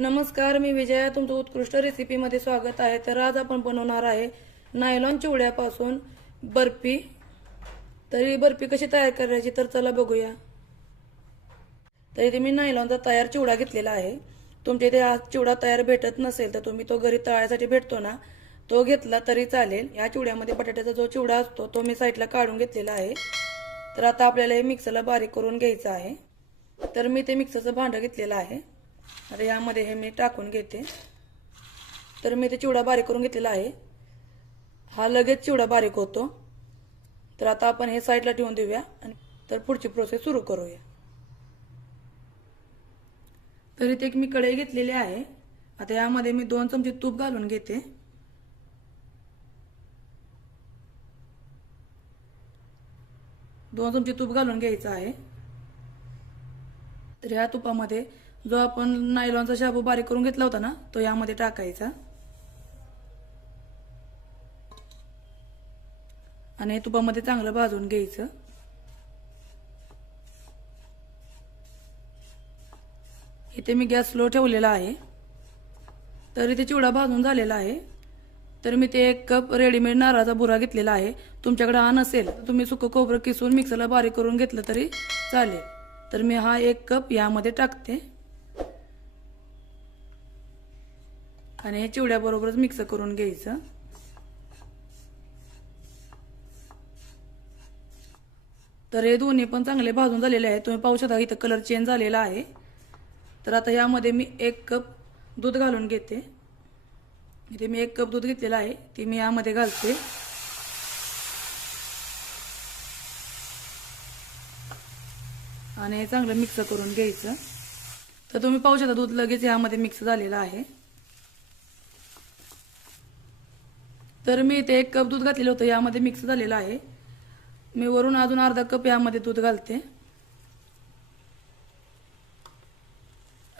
नमस्कार मी विजया तुमचं उत्कृष्ट रेसिपीमध्ये स्वागत आहे. तर आज आपण बनवणार आहे नायलॉन चिवड्यापासून बर्फी. तर ही बर्फी कशी तयार करायची तर चला बघूया. तर इथे मी नायलॉनचा तयार चिवडा घेतलेला आहे. तुमच्या इथे हा चिवडा तयार भेटत नसेल तर तुम्ही तो घरी तळायसाठी भेटतो ना तो घेतला तरी चालेल. या चिवड्यामध्ये बटाट्याचा जो चिवडा असतो तो मी साईडला काढून घेतलेला आहे. तर आता आपल्याला हे मिक्सरला बारीक करून घ्यायचं आहे. तर मी ते मिक्सरचं भांडं घेतलेलं आहे. आता यामध्ये हे मी टाकून घेते. तर मी ते चिवडा बारीक करून घेतलेला आहे. हा लगेच चिवडा बारीक होतो. तर आता आपण हे साईडला ठेवून देऊया आणि तर पुढची प्रोसेस सुरू करूया. तर इथे एक मी कढई घेतलेली आहे. आता यामध्ये मी दोन चमचे तूप घालून घेते. दोन चमचे तूप घालून घ्यायचं आहे. तर ह्या तुपामध्ये जो आपण नायलॉनचा शाबू बारीक करून घेतला होता ना तो यामध्ये टाकायचा. आणि तुपामध्ये चांगलं भाजून घ्यायचं. इथे मी गॅस स्लो ठेवलेला आहे. तर इथे चिवडा भाजून झालेला आहे. तर मी ते एक कप रेडीमेड नारळाचा बुरा घेतलेला आहे. तुमच्याकडे हा नसेल तर तुम्ही सुकं खोबरं किसून मिक्सरला बारीक करून घेतलं तरी चालेल. तर मी हा एक कप यामध्ये टाकते. आणि हे चिवड्याबरोबरच मिक्स करून घ्यायचं. तर हे दोन्ही पण चांगले भाजून झालेले आहे तुम्ही पाहू शकता इथं कलर चेंज झालेला आहे. तर आता यामध्ये मी एक कप दूध घालून घेते. इथे मी एक कप दूध घेतलेलं आहे. ते मी यामध्ये घालते. आणि हे चांगलं मिक्स करून घ्यायचं. तर तुम्ही पाहू शकता दूध लगेच यामध्ये मिक्स झालेलं आहे. तर मी इथे एक कप दूध घातलेलं होतं यामध्ये मिक्स झालेलं आहे. मी वरून अजून अर्धा कप यामध्ये दूध घालते.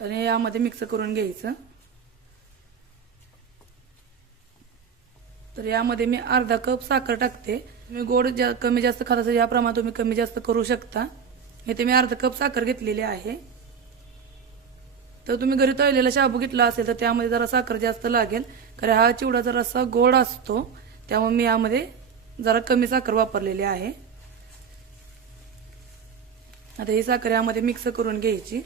आणि यामध्ये मिक्स करून घ्यायचं. तर यामध्ये मी अर्धा कप साखर टाकते. तुम्ही गोड जा कमी जास्त खात असेल याप्रमाणे तुम्ही कमी जास्त करू शकता. इथे मी अर्धा कप साखर घेतलेली आहे. तर तुम्ही घरी तळलेला शाबू घेतला असेल तर त्यामध्ये जरा साखर जास्त लागेल. कारण हा चिवडा जरासा गोड असतो त्यामुळे मी यामध्ये जरा कमी साखर वापरलेली आहे. आता ही साखर यामध्ये मिक्स करून घ्यायची.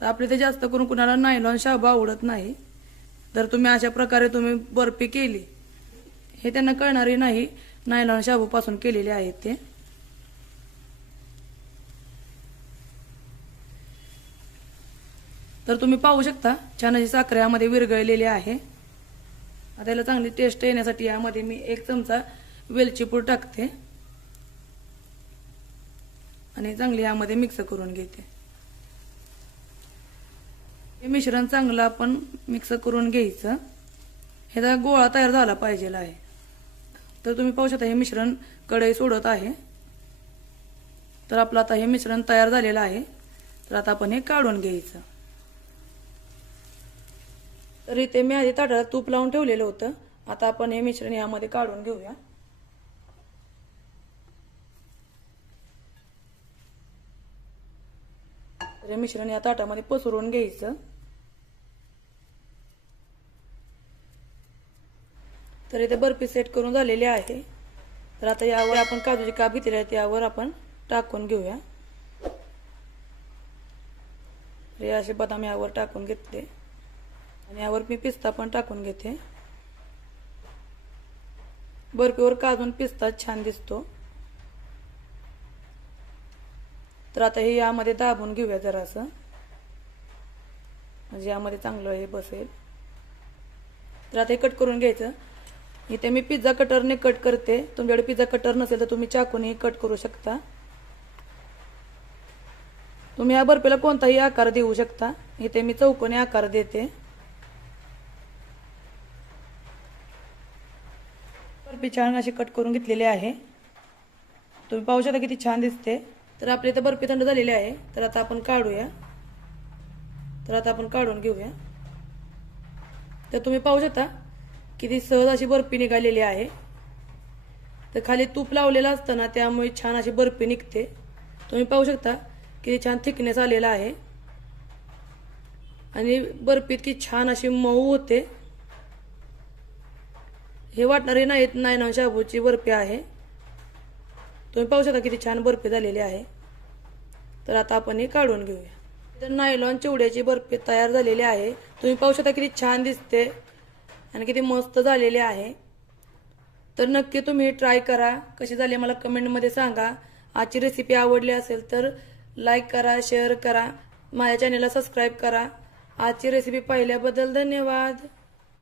तर आपले ते जास्त करून कुणाला नायलॉन शाबू आवडत नाही. तर तुम्ही अशा प्रकारे तुम्ही बर्फी केली हे त्यांना कळणारही नाही. नायलॉन शाबूपासून केलेले आहेत ते. तर तुम्ही पाहू शकता छान अशी साखर यामध्ये विरघळलेली आहे. आता याला चांगली टेस्ट येण्यासाठी यामध्ये मी एक चमचा वेलची पूड टाकते. आणि चांगली यामध्ये मिक्स करून घेते. हे मिश्रण चांगलं आपण मिक्स करून घ्यायचं. ह्याचा गोळा तयार झाला पाहिजे आहे. तर तुम्ही पाहू शकता हे मिश्रण कढई सोडत आहे. तर आपलं आता हे मिश्रण तयार झालेलं आहे. तर आता आपण हे काढून घ्यायचं. तर इथे मी आधी ताटाला तूप लावून ठेवलेलं होतं. आता आपण हे मिश्रण यामध्ये काढून घेऊया. हे मिश्रण या ताटामध्ये पसरून घ्यायचं. तर इथे बर्फी सेट करून झालेली आहे. तर आता यावर आपण काजूची काप घेतलेले आहे यावर आपण टाकून घेऊया. असे बदाम यावर टाकून घेतले. आणि यावर मी पिस्ता पण टाकून घेते. बर्फीवर काजून पिस्ता छान दिसतो. तर आता हे यामध्ये दाबून घेऊया जरासं. म्हणजे यामध्ये चांगलं हे बसेल. तर आता हे कट करून घ्यायचं. इथे मी पिझ्झा कटरने कट करते. तुमच्याकडे पिझ्झा कटर नसेल तर तुम्ही चाकूनही कट करू शकता. तुम्ही या बर्फीला कोणताही आकार देऊ शकता. इथे मी चौकोनी आकार देते. बर्फी छान अशी कट करून घेतलेली आहे. तुम्ही पाहू शकता किती छान दिसते. तर आपली इथे बर्फी थंड झालेली आहे. तर आता आपण काढूया. तर आता आपण काढून घेऊया. तर तुम्ही पाहू शकता किती सहज अशी बर्फी निघालेली आहे. तर खाली तूप लावलेलं असतं ना त्यामुळे छान अशी बर्फी निघते. तुम्ही पाहू शकता किती छान थिकनेस आलेला आहे. आणि बर्फी इतकी छान अशी मऊ होते. हे वाटणारे नाहीत नायनॉन शाबूची बर्फी आहे. तुम्ही पाहू शकता किती छान बर्फी झालेली आहे. तर आता आपण हे काढून घेऊया. तर नायलॉन चिवड्याची बर्फी तयार झालेली आहे. तुम्ही पाहू शकता किती छान दिसते आणि किती मस्त झालेली आहे. तर नक्की तुम्ही ट्राय करा. कशी झाली मला कमेंटमध्ये सांगा. आजची रेसिपी आवडली असेल तर लाईक करा शेअर करा. माझ्या चॅनेलला सबस्क्राईब करा. आजची रेसिपी पाहिल्याबद्दल धन्यवाद.